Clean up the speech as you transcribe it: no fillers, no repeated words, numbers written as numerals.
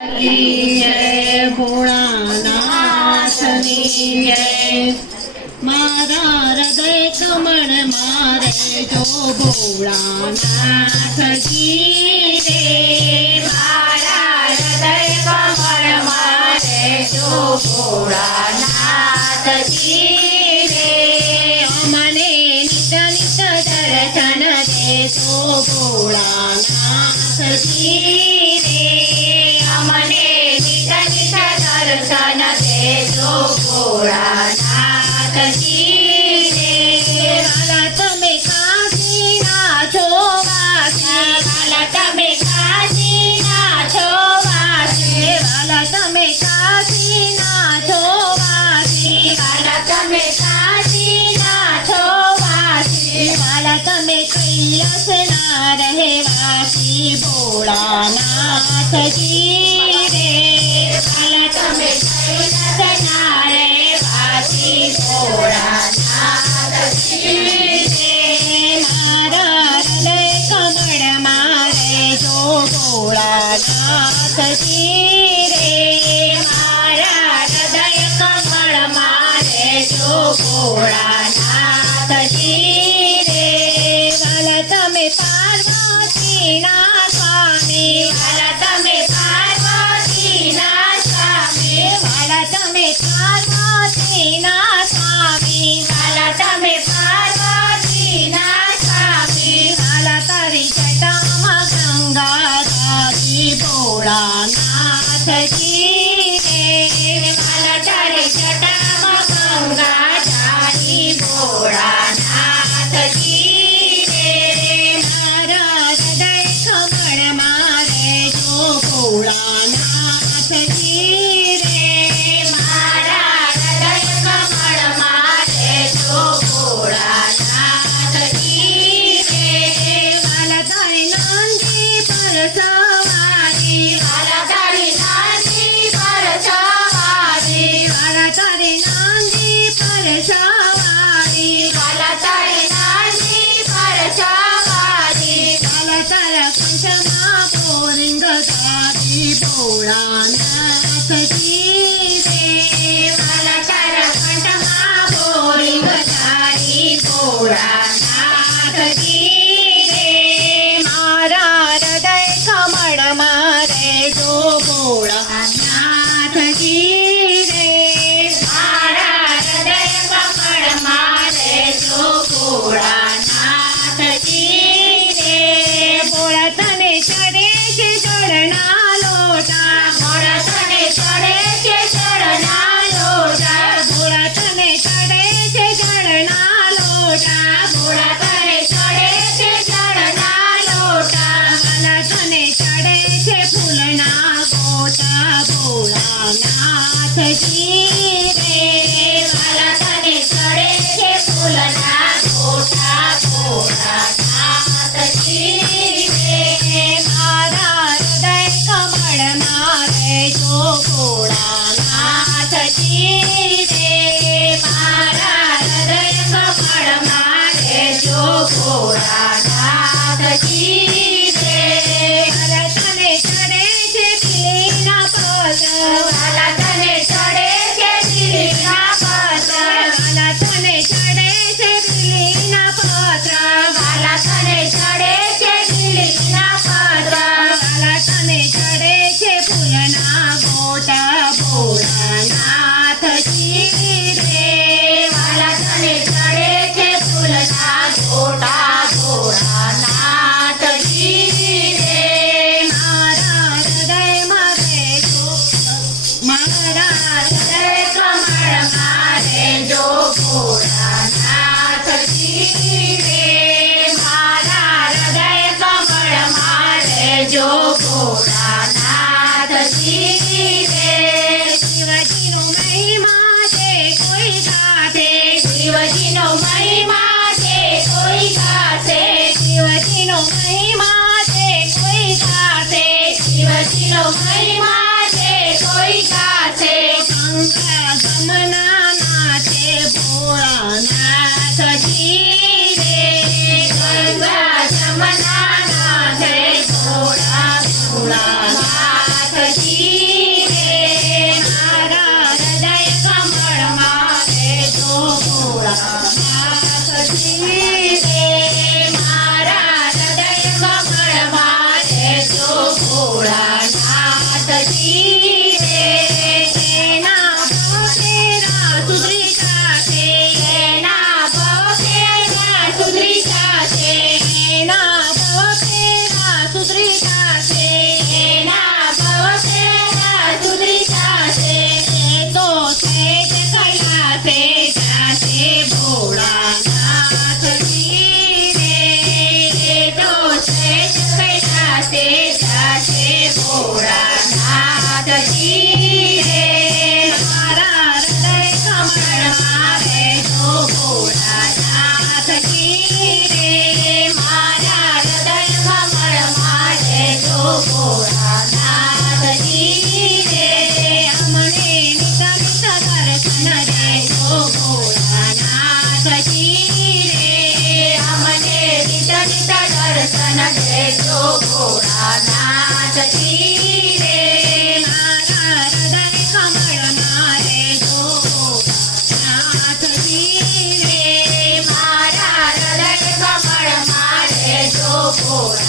जय भोळानाथनी जय। मारा हृदय कमळ मारे जो भोळानाथ की रे। मारा हृदय कमळ मारे जो भोळानाथ की रे। अमने नित नित दर्शन दे तो भोळानाथ की रे। अमने नित नित दर्शन दे जो भोळानाथ की रे। वाला तमे काशीनाथो वासी। वाला तमे काशीनाथो वासी। वाला तमे काशीनाथो वासी। वाला तमे काशीनाथो वासी। वाला तमे कैलासना रहेवासी भोळानाथ जी रे। वाला तमे कैलासना रहेवासी भोळानाथ की रे। मारा हृदय कमळ मारे जो भोळानाथ जी रे। मारा हृदय कमळ मारे जो भोळानाथ की रे। वाला तमे पार्वतीना स्वामी। वाला तमे पार्वतीना स्वामी। वाला तमे पार्वतीना स्वामी। वाला तमे पार्वतीना स्वामी। वाला तारी जटामा गंगाधारी भोळानाथ जी रे। वाला तारे जटामा गंगाधारी भोळानाथ की रे। मारा हृदय कमळ मारे जो भोळानाथ जी रे। मारा हृदय कमळ मारे जो भोळानाथ की रे। वाला तारी नांदी पर सवारी। वाला तारी नांदी पर सवारी। वाला तारी नांदी पर सवारी। वाला तारी नांदी पर सवारी। वाला तारा पंचमा बोरिंगधारी भोळानाथ जी रे। वाला तारा कंठमा बोरिंगधारी भोळानाथ की रे। मारा हृदय कमळ मारे जो भोळानाथ जी रे। मारा हृदय कमळ मारे जो भोळानाथ की रे। भोळा तने चढ़े के चढ़ना लोटा। भोळा तने चढ़े के चढ़ना लोटा। भोळा तने चढ़े के चढ़ना लोटा। भोळा तने चढ़े के चढ़ना लोटा। वाला तने चढ़े के फूलना गोटा भोळानाथ जी रे। वाला तने चढ़े के फूलना गोटा भोळानाथ की रे। मारा हृदय कमळ मारे जो भोळानाथ जी रे। मारा हृदय कमळ मारे जो भोळानाथ की रे। वाला तने चढ़े के बिलीना पत्र। वाला तने चढ़े के बिलीना पत्र। वाला तने चढ़े के बिलीना पत्र। वाला तने चढ़े के बिलीना पत्र। वाला तने चढ़े के फूलना गोटा भोळानाथ जी रे। वाला तने चढ़े के फूलना गोटा भोळानाथ की रे। मारा हृदय मारे जो मारा हृदय कमळ मारे जो भोळानाथ की रे। मारा हृदय कमळ मारे जो भोळानाथ की रे। शिवजीनो महिमा जे कोई गाथे। शिवजीनो महिमा जे कोई गाथे। शिवजीनो महिमा जे कोई गाथे। शिवजीनो महिमा जे कोई गाथे। गंगा जमुना नाचे भोळानाथ जी रे। गंगा जमुना नाथे भोळा भोळानाथ की જી રે એના ભોગેરા સુધરી જાશે એના ભોગેરા સુધરી જશે એના ભોગેરા સુધરી જાશે એના ભોગેરા સુધરી જશે એ તો છે તે કૈલાસે જાશે ભોળાનાથજી રે એ તો છે કૈલાસે જશે ભોળાનાથજી રે મારા હૃદય કમળમાં રહેજો ભોળાનાથજી રે મારા હૃદય કમળમાં રહેજો ભોળાનાથજી રે અમને નિત નિત દર્શન દેજો ભોળાનાથજી રે અમને નિત નિત દર્શન દેજો ભોળાનાથજી રે મારા હૃદય કમળમાં રહેજો ભોળાનાથજી રે મારા હૃદય કમળમાં રહેજો ભોળાનાથજી